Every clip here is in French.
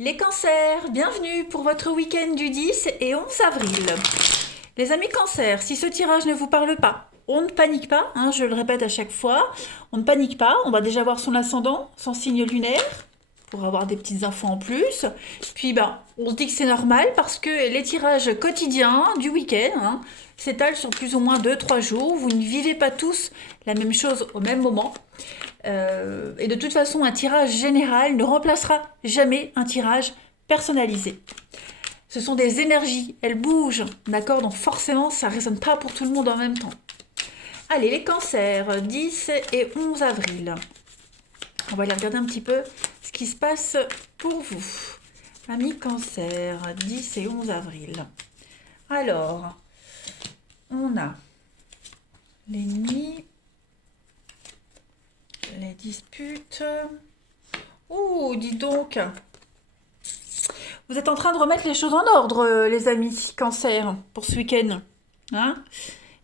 Les cancers, bienvenue pour votre week-end du 10 et 11 avril. Les amis cancers, si ce tirage ne vous parle pas, on ne panique pas, hein, je le répète à chaque fois, on ne panique pas, on va déjà voir son ascendant, son signe lunaire, pour avoir des petites infos en plus. Puis on se dit que c'est normal parce que les tirages quotidiens du week-end s'étalent sur plus ou moins 2-3 jours. Vous ne vivez pas tous la même chose au même moment. Et de toute façon, un tirage général ne remplacera jamais un tirage personnalisé. Ce sont des énergies, elles bougent, d'accord? Donc forcément, ça ne résonne pas pour tout le monde en même temps. Allez, les cancers, 10 et 11 avril. On va aller regarder un petit peu ce qui se passe pour vous. Amis cancer, 10 et 11 avril. Alors, on a l'ennemi, les disputes. Ouh, dis donc. Vous êtes en train de remettre les choses en ordre, les amis cancer, pour ce week-end. Hein?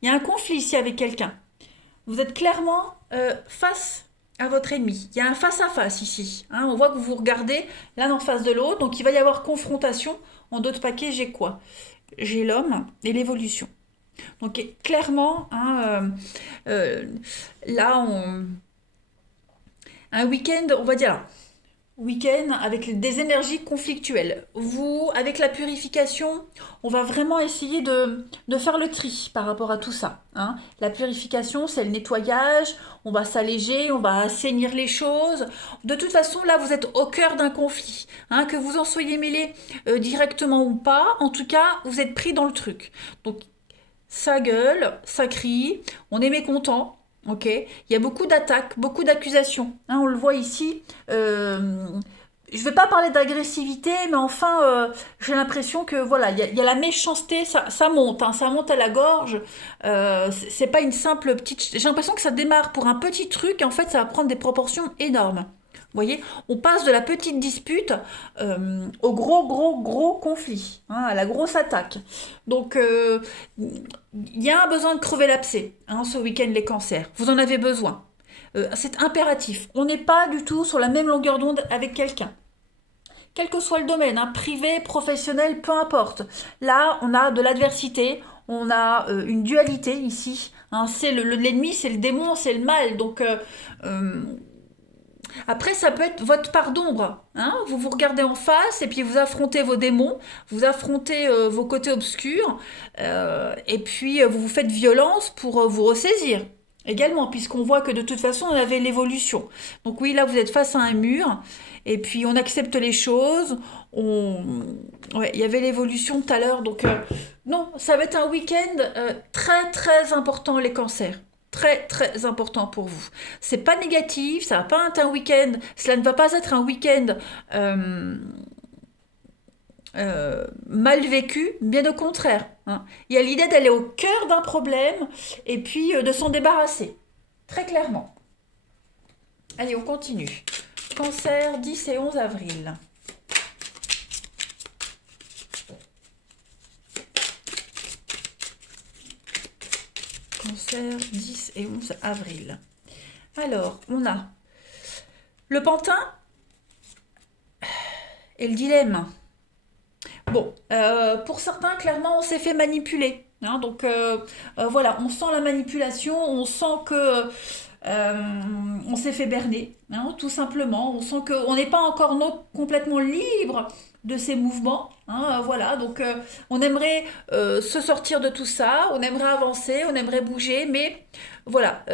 Il y a un conflit ici avec quelqu'un. Vous êtes clairement face à votre ennemi. Il y a un face-à-face ici. Hein? On voit que vous vous regardez l'un en face de l'autre. Donc il va y avoir confrontation. En d'autres paquets, j'ai quoi? J'ai l'homme et l'évolution. Donc clairement, là, un week-end, on va dire, week-end avec des énergies conflictuelles. Vous, avec la purification, on va vraiment essayer de faire le tri par rapport à tout ça. Hein. La purification, c'est le nettoyage, on va s'alléger, on va assainir les choses. De toute façon, là, vous êtes au cœur d'un conflit. Hein, que vous en soyez mêlé directement ou pas, en tout cas, vous êtes pris dans le truc. Donc, ça gueule, ça crie, on est mécontent. Ok, il y a beaucoup d'attaques, beaucoup d'accusations. Hein, on le voit ici. Je ne vais pas parler d'agressivité, mais enfin, j'ai l'impression que voilà, il y a la méchanceté, ça monte, hein, ça monte à la gorge. C'est pas une simple petite. J'ai l'impression que ça démarre pour un petit truc, et en fait, ça va prendre des proportions énormes. Vous voyez, on passe de la petite dispute au gros conflit, hein, à la grosse attaque. Donc, il y a un besoin de crever l'abcès, hein, ce week-end, les cancers. Vous en avez besoin. C'est impératif. On n'est pas du tout sur la même longueur d'onde avec quelqu'un. Quel que soit le domaine, hein, privé, professionnel, peu importe. Là, on a de l'adversité, on a une dualité ici. Hein, c'est l'ennemi, c'est le démon, c'est le mal. Donc, après, ça peut être votre part d'ombre. Hein, vous vous regardez en face et puis vous affrontez vos démons, vous affrontez vos côtés obscurs, et puis vous vous faites violence pour vous ressaisir également, puisqu'on voit que de toute façon, on avait l'évolution. Donc oui, là, vous êtes face à un mur, et puis on accepte les choses. Ouais, il y avait l'évolution tout à l'heure, donc non, ça va être un week-end très important, les cancers. Très important pour vous. C'est pas négatif, ça va pas être un week-end, cela ne va pas être un week-end euh, mal vécu, bien au contraire. Hein. Il y a l'idée d'aller au cœur d'un problème et puis de s'en débarrasser. Très clairement. Allez, on continue. Cancer, 10 et 11 avril. Cancer, 10 et 11 avril. Alors, on a le pantin et le dilemme. Bon, pour certains, clairement, on s'est fait manipuler. Hein, donc voilà, on sent la manipulation, on sent que on s'est fait berner, hein, tout simplement. On sent qu'on n'est pas encore complètement libre de ces mouvements. Hein, voilà, donc on aimerait se sortir de tout ça, on aimerait avancer, on aimerait bouger, mais voilà,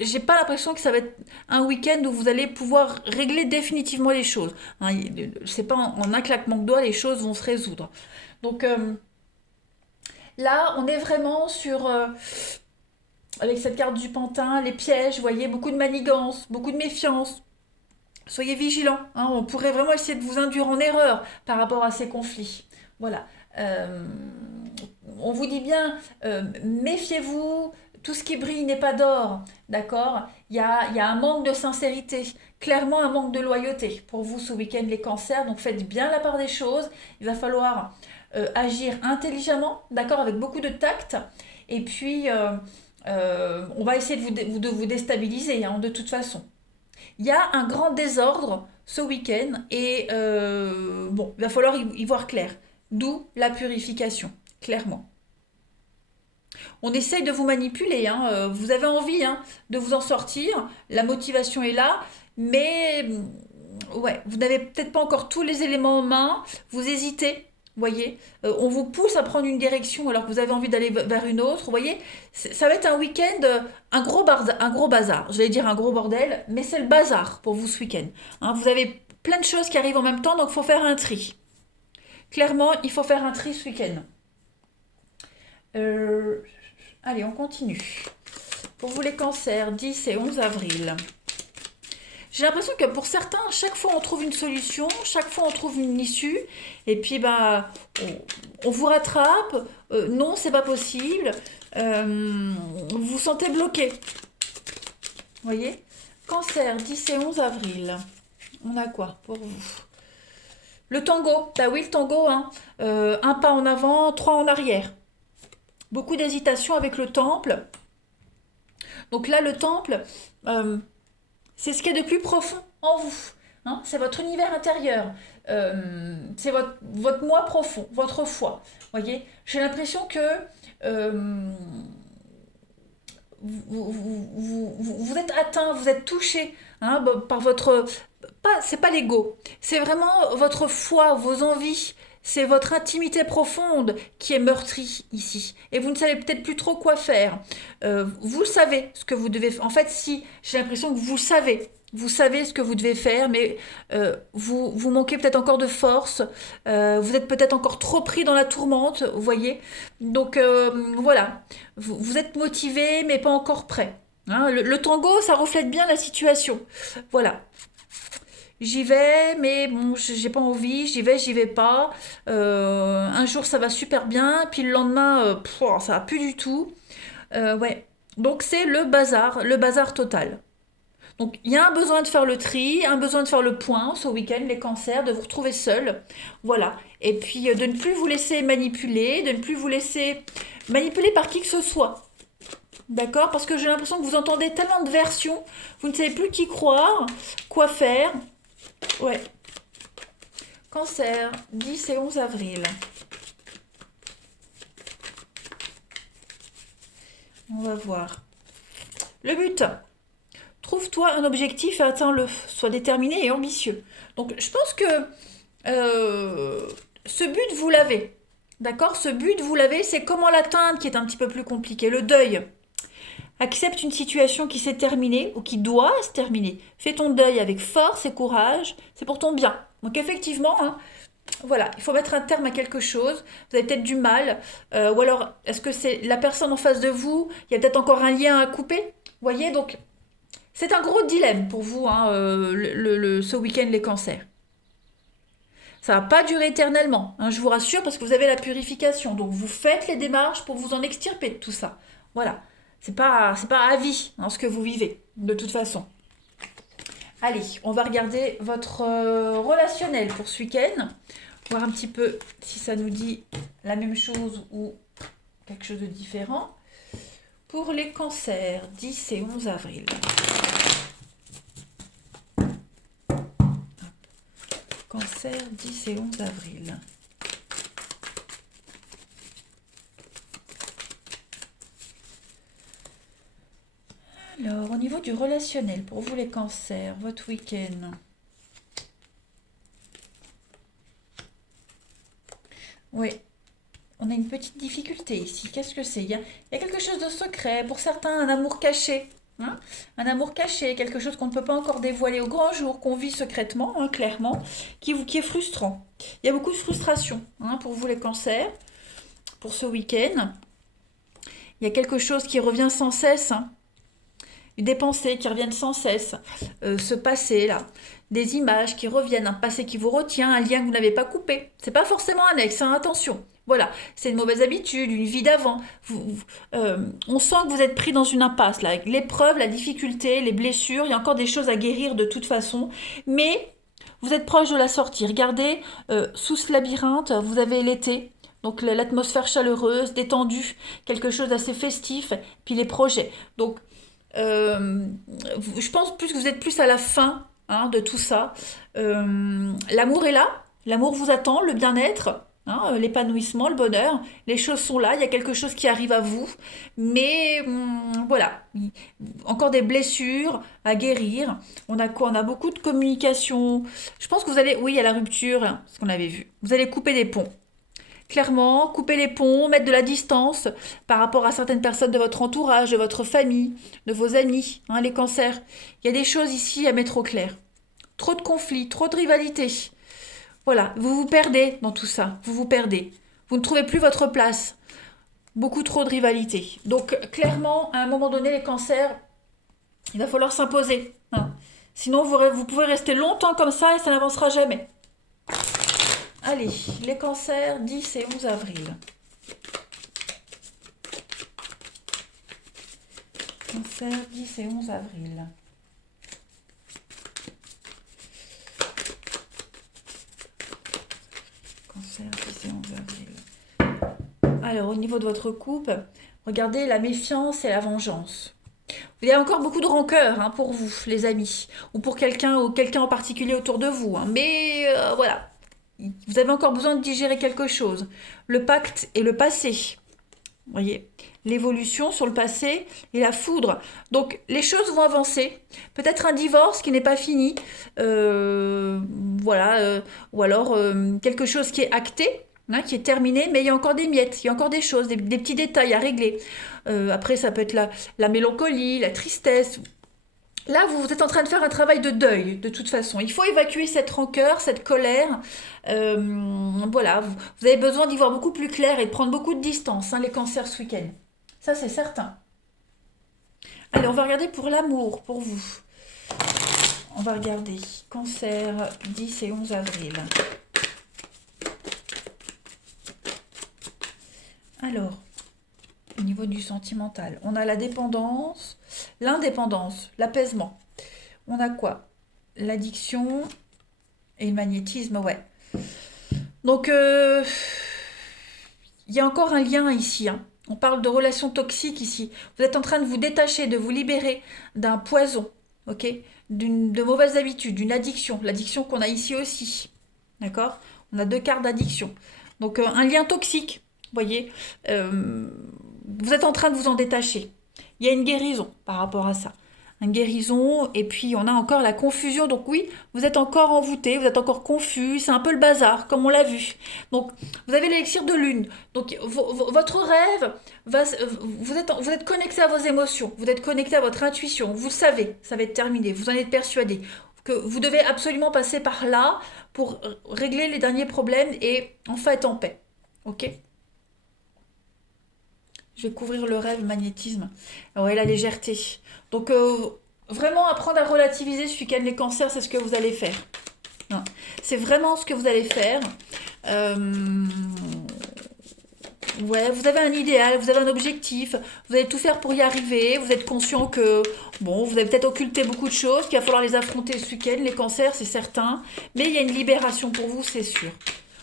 j'ai pas l'impression que ça va être un week-end où vous allez pouvoir régler définitivement les choses. Hein, c'est pas en un claquement de doigts les choses vont se résoudre. Donc là, on est vraiment sur avec cette carte du pantin, les pièges, vous voyez, beaucoup de manigance, beaucoup de méfiance. Soyez vigilants, hein, on pourrait vraiment essayer de vous induire en erreur par rapport à ces conflits. Voilà. Euh, on vous dit bien, méfiez-vous, tout ce qui brille n'est pas d'or, d'accord? Il y a un manque de sincérité, clairement un manque de loyauté pour vous ce week-end les cancers, donc faites bien la part des choses, il va falloir agir intelligemment, d'accord, avec beaucoup de tact, et puis on va essayer de vous déstabiliser, hein, de toute façon. Il y a un grand désordre ce week-end et bon, il va falloir y voir clair. D'où la purification, clairement. On essaye de vous manipuler, hein, vous avez envie hein, de vous en sortir, la motivation est là, mais ouais, vous n'avez peut-être pas encore tous les éléments en main, vous hésitez. Voyez, on vous pousse à prendre une direction alors que vous avez envie d'aller vers une autre. Vous voyez, ça va être un week-end, un gros bazar. J'allais dire un gros bordel, mais c'est le bazar pour vous ce week-end. Hein, vous avez plein de choses qui arrivent en même temps, donc il faut faire un tri. Clairement, il faut faire un tri ce week-end. Euh, Allez, on continue. Pour vous les cancers, 10 et 11 avril. J'ai l'impression que pour certains, chaque fois on trouve une solution, chaque fois on trouve une issue, et puis bah on vous rattrape. Non, c'est pas possible. Vous vous sentez bloqué. Vous voyez? Cancer, 10 et 11 avril. On a quoi pour vous? Le tango. Bah oui, le tango, hein. Un pas en avant, trois en arrière. Beaucoup d'hésitation avec le temple. Donc là, le temple, c'est ce qu'il y a de plus profond en vous. Hein, c'est votre univers intérieur. C'est votre moi profond, votre foi. Voyez, j'ai l'impression que vous êtes atteint, vous êtes touché hein, par votre... C'est pas l'ego, c'est vraiment votre foi, vos envies, c'est votre intimité profonde qui est meurtrie ici. Et vous ne savez peut-être plus trop quoi faire. Vous savez ce que vous devez faire. En fait, si, j'ai l'impression que vous savez. Vous savez ce que vous devez faire, mais vous manquez peut-être encore de force. Vous êtes peut-être encore trop pris dans la tourmente, vous voyez. Donc voilà, vous êtes motivé, mais pas encore prêt. Hein, le tango, ça reflète bien la situation. Voilà. J'y vais, mais bon, j'ai pas envie, j'y vais pas. Un jour ça va super bien, puis le lendemain, ça va plus du tout. Ouais. Donc c'est le bazar total. Donc il y a un besoin de faire le tri, un besoin de faire le point ce week-end, les cancers, de vous retrouver seul. Voilà. Et puis de ne plus vous laisser manipuler, de ne plus vous laisser manipuler par qui que ce soit. D'accord? Parce que j'ai l'impression que vous entendez tellement de versions, vous ne savez plus qui croire, quoi faire. Ouais. Cancer, 10 et 11 avril. On va voir. Le but. Trouve-toi un objectif et atteins-le. Sois déterminé et ambitieux. Donc, je pense que ce but, vous l'avez. D'accord? Ce but, vous l'avez. C'est comment l'atteindre qui est un petit peu plus compliqué. Le deuil. Accepte une situation qui s'est terminée ou qui doit se terminer. Fais ton deuil avec force et courage. C'est pour ton bien. Donc, effectivement, hein, voilà, il faut mettre un terme à quelque chose. Vous avez peut-être du mal. Ou alors, est-ce que c'est la personne en face de vous? Il y a peut-être encore un lien à couper. Vous voyez, donc c'est un gros dilemme pour vous, hein, ce week-end, les cancers. Ça va pas durer éternellement, hein, je vous rassure, parce que vous avez la purification. Donc vous faites les démarches pour vous en extirper de tout ça. Voilà. C'est pas à vie hein, ce que vous vivez, de toute façon. Allez, on va regarder votre relationnel pour ce week-end. Voir un petit peu si ça nous dit la même chose ou quelque chose de différent. Pour les cancers, 10 et 11 avril. Cancer, 10 et 11 avril. Alors, au niveau du relationnel, pour vous les cancers, votre week-end. Oui, on a une petite difficulté ici. Qu'est-ce que c'est? Il y a quelque chose de secret. Pour certains, un amour caché. Hein, un amour caché, quelque chose qu'on ne peut pas encore dévoiler au grand jour, qu'on vit secrètement, hein, clairement, qui est frustrant. Il y a beaucoup de frustration hein, pour vous les cancers, pour ce week-end. Il y a quelque chose qui revient sans cesse, hein, des pensées qui reviennent sans cesse, ce passé là, des images qui reviennent, un passé qui vous retient, un lien que vous n'avez pas coupé. C'est pas forcément un ex, hein, attention. Voilà, c'est une mauvaise habitude, une vie d'avant. On sent que vous êtes pris dans une impasse, là, avec l'épreuve, la difficulté, les blessures. Il y a encore des choses à guérir de toute façon. Mais vous êtes proche de la sortie. Regardez, sous ce labyrinthe, vous avez l'été. Donc l'atmosphère chaleureuse, détendue, quelque chose d'assez festif. Puis les projets. Donc, je pense plus que vous êtes plus à la fin hein, de tout ça. L'amour est là. L'amour vous attend, le bien-être, hein, l'épanouissement, le bonheur. Les choses sont là, il y a quelque chose qui arrive à vous. Mais voilà, encore des blessures à guérir. On a quoi? On a beaucoup de communication. Je pense que vous allez, oui, à la rupture, hein, ce qu'on avait vu. Vous allez couper des ponts. Clairement, couper les ponts, mettre de la distance par rapport à certaines personnes de votre entourage, de votre famille, de vos amis, hein, les cancers. Il y a des choses ici à mettre au clair. Trop de conflits, trop de rivalités. Voilà, vous vous perdez dans tout ça, vous vous perdez. Vous ne trouvez plus votre place. Beaucoup trop de rivalité. Donc clairement, à un moment donné, les cancers, il va falloir s'imposer, hein. Sinon, vous pouvez rester longtemps comme ça et ça n'avancera jamais. Allez, les cancers 10 et 11 avril. Cancer 10 et 11 avril. Cancer 10 et 11 avril. Alors, au niveau de votre couple, regardez la méfiance et la vengeance. Il y a encore beaucoup de rancœur, hein, pour vous, les amis, ou pour quelqu'un ou quelqu'un en particulier autour de vous, hein. Mais voilà, vous avez encore besoin de digérer quelque chose. Le pacte et le passé. Vous voyez, l'évolution sur le passé et la foudre. Donc les choses vont avancer. Peut-être un divorce qui n'est pas fini. Euh, voilà, ou alors quelque chose qui est acté, hein, qui est terminé, mais il y a encore des miettes, il y a encore des choses, des petits détails à régler. Après, ça peut être la mélancolie, la tristesse. Là, vous êtes en train de faire un travail de deuil, de toute façon. Il faut évacuer cette rancœur, cette colère. Voilà, vous avez besoin d'y voir beaucoup plus clair et de prendre beaucoup de distance, hein, les cancers ce week-end. Ça, c'est certain. Allez, on va regarder pour l'amour, pour vous. On va regarder cancer 10 et 11 avril. Alors, au niveau du sentimental, on a la dépendance, l'indépendance, l'apaisement. On a quoi? L'addiction et le magnétisme, ouais. Donc, il y a encore un lien ici, hein. On parle de relations toxiques ici. Vous êtes en train de vous détacher, de vous libérer d'un poison, ok? De mauvaises habitudes, d'une addiction. L'addiction qu'on a ici aussi, d'accord? On a deux cartes d'addiction. Donc, un lien toxique, vous voyez? Euh, vous êtes en train de vous en détacher. Il y a une guérison par rapport à ça. Une guérison, et puis on a encore la confusion. Donc oui, vous êtes encore envoûté, vous êtes encore confus, c'est un peu le bazar, comme on l'a vu. Donc vous avez l'élixir de lune. Donc votre rêve, vous êtes connecté à vos émotions, vous êtes connecté à votre intuition, vous le savez, ça va être terminé, vous en êtes persuadé. Que vous devez absolument passer par là pour régler les derniers problèmes et enfin être en paix. Ok? Je vais couvrir le rêve, le magnétisme. Ouais, la légèreté. Donc, vraiment apprendre à relativiser ce week-end les cancers, c'est ce que vous allez faire. Non. C'est vraiment ce que vous allez faire. Euh, ouais, vous avez un idéal, vous avez un objectif, vous allez tout faire pour y arriver. Vous êtes conscient que, bon, vous avez peut-être occulté beaucoup de choses, qu'il va falloir les affronter ce week-end, les cancers, c'est certain. Mais il y a une libération pour vous, c'est sûr.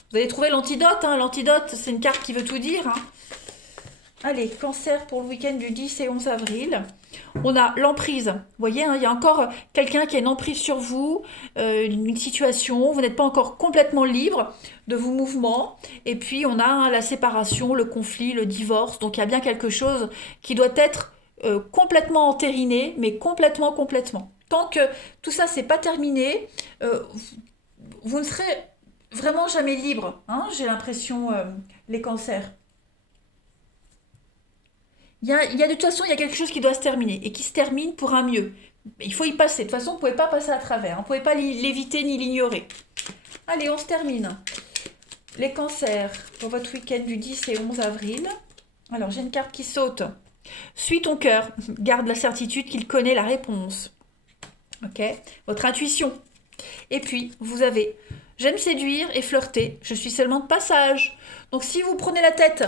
Vous allez trouver l'antidote, hein. L'antidote, c'est une carte qui veut tout dire, hein. Allez, cancer pour le week-end du 10 et 11 avril. On a l'emprise. Vous voyez, hein, il y a encore quelqu'un qui a une emprise sur vous, une situation. Vous n'êtes pas encore complètement libre de vos mouvements. Et puis, on a, hein, la séparation, le conflit, le divorce. Donc, il y a bien quelque chose qui doit être complètement entériné, mais complètement, complètement. Tant que tout ça, c'est pas terminé, vous ne serez vraiment jamais libre, hein, j'ai l'impression, les cancers. De toute façon, il y a quelque chose qui doit se terminer et qui se termine pour un mieux. Il faut y passer. De toute façon, vous ne pouvez pas passer à travers, hein. Vous ne pouvez pas l'éviter ni l'ignorer. Allez, on se termine. Les cancers pour votre week-end du 10 et 11 avril. Alors, j'ai une carte qui saute. Suis ton cœur. Garde la certitude qu'il connaît la réponse. Ok? Votre intuition. Et puis, vous avez j'aime séduire et flirter. Je suis seulement de passage. Donc, si vous prenez la tête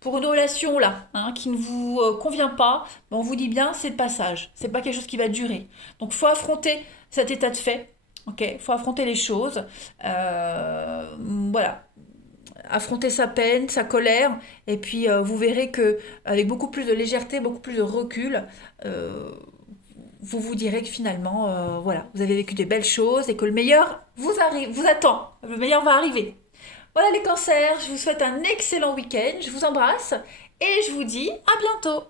pour une relation là, hein, qui ne vous convient pas, ben, on vous dit bien c'est le passage, c'est pas quelque chose qui va durer. Donc faut affronter cet état de fait, ok, faut affronter les choses, voilà, affronter sa peine, sa colère, et puis vous verrez que avec beaucoup plus de légèreté, beaucoup plus de recul, euh, vous vous direz que finalement, voilà, vous avez vécu des belles choses et que le meilleur vous attend. Le meilleur va arriver. Voilà les cancers, je vous souhaite un excellent week-end, je vous embrasse et je vous dis à bientôt.